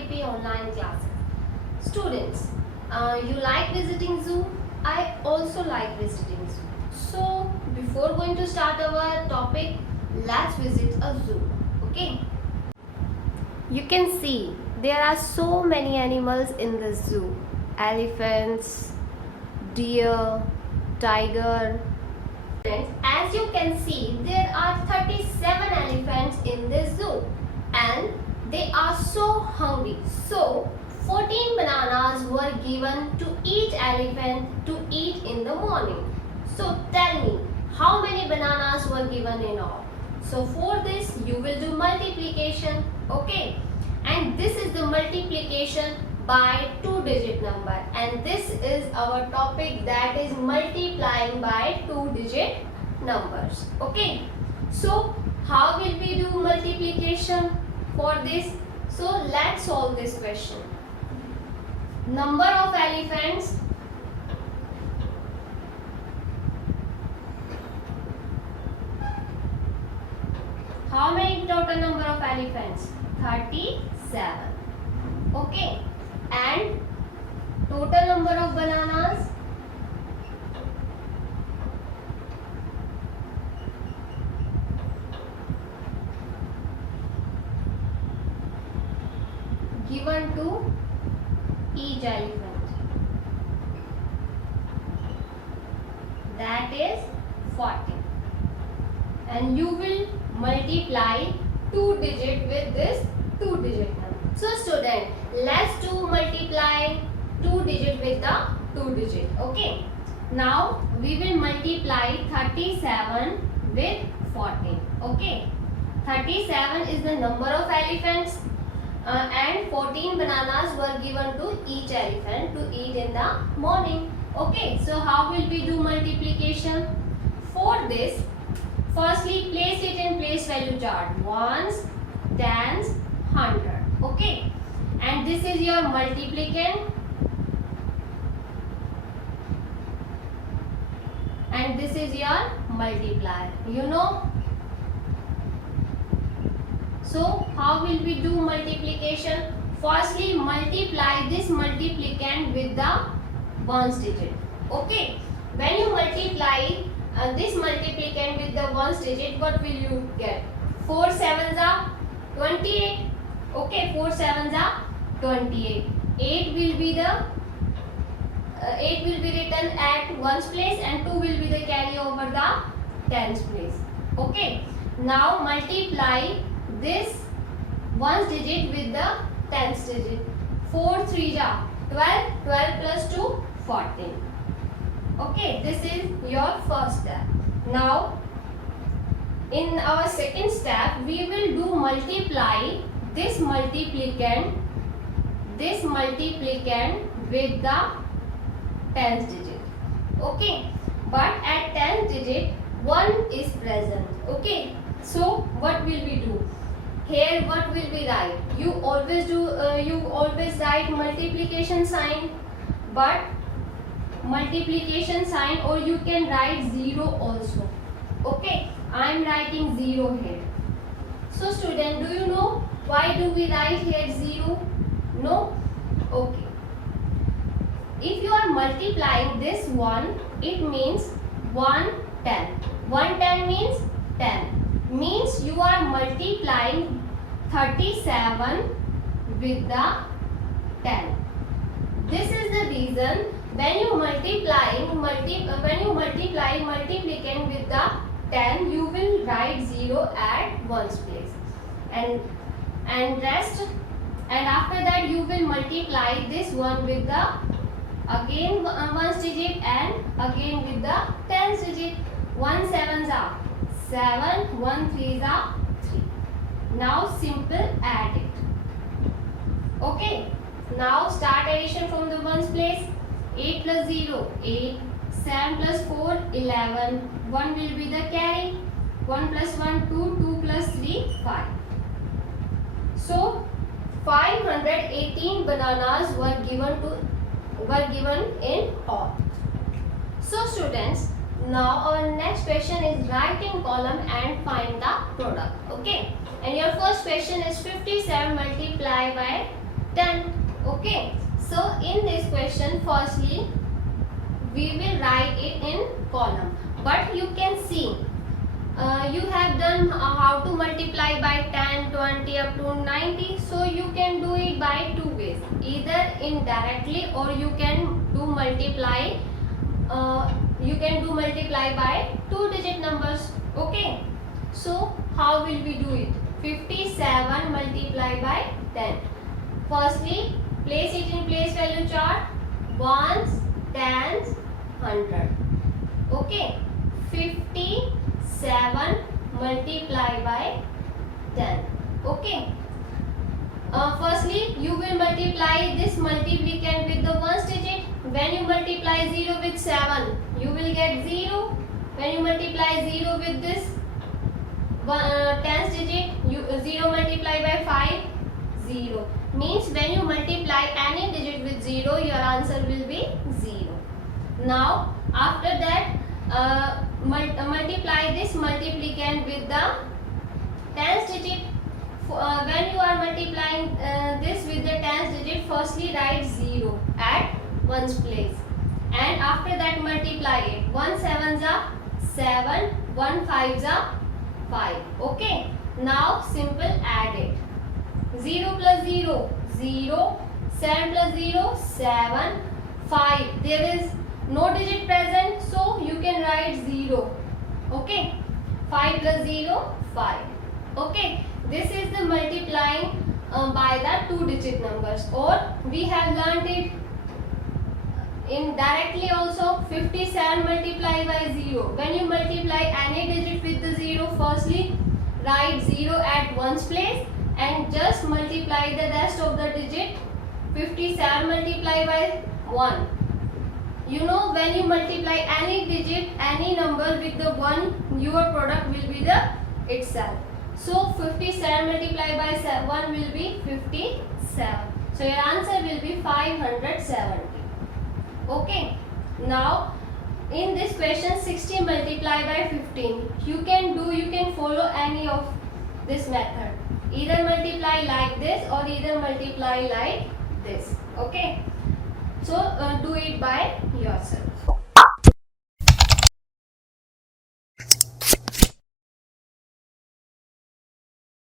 RTP online classes. Students, you like visiting zoo? I also like visiting zoo. So before going to start our topic, let's visit a zoo. Okay. You can see there are so many animals in the zoo. Elephants, deer, tiger. As you can see, there are 37 elephants in this zoo and they are so hungry. So 14 bananas were given to each elephant to eat in the morning. So tell me, how many bananas were given in all? So for this you will do multiplication, okay? And this is the multiplication by 2-digit number, and this is our topic, that is multiplying by 2-digit numbers, okay? So how will we do multiplication for this? So let's solve this question. Number of elephants how many total number of elephants? 37, okay? And total number of bananas? Given to each elephant, that is 40, and you will multiply 2-digit with this 2-digit number. So student, let's do multiply 2-digit with the 2-digit, okay? Now we will multiply 37 with 14, okay? 37 is the number of elephants and 14 bananas were given to each elephant to eat in the morning, okay? So how will we do multiplication? For this, firstly place it in place value chart, ones, tens, 100, okay? And this is your multiplicand and this is your multiplier, you know. So how will we do multiplication? Firstly multiply this multiplicand with the ones digit, okay? When you multiply this multiplicand with the ones digit, what will you get? 4 sevens are 28, okay? 4 sevens are 28. 8 will be the 8 will be written at ones place and 2 will be the carry over the tens place, okay? Now multiply this ones digit with the tens digit. 4 3s are 12, 12 plus 2, 14. Okay, this is your first step. Now in our second step we will do multiply this multiplicand with the tens digit, okay? But at tens digit 1 is present, okay? So what will we do? Here what will we write? You always write multiplication sign, but multiplication sign, or you can write 0 also, okay? I am writing 0 here. So student, do you know why do we write here 0? No? Okay. If you are multiplying this one, it means 110. 110 means 10. Means you are multiplying 37 with the 10. This is the reason when you multiply multiplicand with the 10, you will write 0 at ones place, and after that you will multiply this one with the again ones digit and again with the tens digit. 1 sevens are 7, 1 3s are 3. Now simple add it, okay? Now start addition from the ones place. 8 plus 0, 8. 7 plus 4, 11. 1 will be the carry. 1 plus 1, 2. 2 plus 3, 5. So 518 bananas were given in all. So students, now our next question is write in column and find the product, okay? And your first question is 57 multiplied by Okay, so in this question, firstly we will write it in column, but you can see you have done how to multiply by 10, 20 up to 90, so you can do it by two ways, either indirectly or you can do multiply by two digit numbers. Okay, so how will we do it? 57 multiplied by 10. Firstly, place it in place value chart. Ones, tens, 100. Okay, 57 multiplied by 10. Okay. Firstly, you will multiply this multiplicand with the ones digit. When you multiply 0 with 7, you will get 0. When you multiply 0 with this tens digit, 0 multiplied by 5, 0. Means when you multiply any digit with 0, your answer will be 0. Now, after that, multiply this multiplicand with the tens digit. When you are multiplying this with the tens digit, firstly write 0 at ones place, and after that multiply it. 1 sevens are 7, 1 fives are 5. Okay, now simple add it. 0 plus 0, 0, 7 plus 0, 7, 5. There is no digit present, so you can write 0. Okay, 5 plus 0, 5. Okay, this is the multiplying by the two digit numbers, or we have learned it indirectly also. 57 multiplied by 0. When you multiply any digit with the 0, firstly write 0 at ones place and just multiply the rest of the digit. 57 multiplied by 1. You know, when you multiply any digit, any number with the 1, your product will be the itself. So 57 multiplied by 1 will be 57. So your answer will be 570. Okay. Now in this question, 60 multiplied by 15. You can follow any of this method. Either multiply like this or either multiply like this. Okay. So do it by yourself.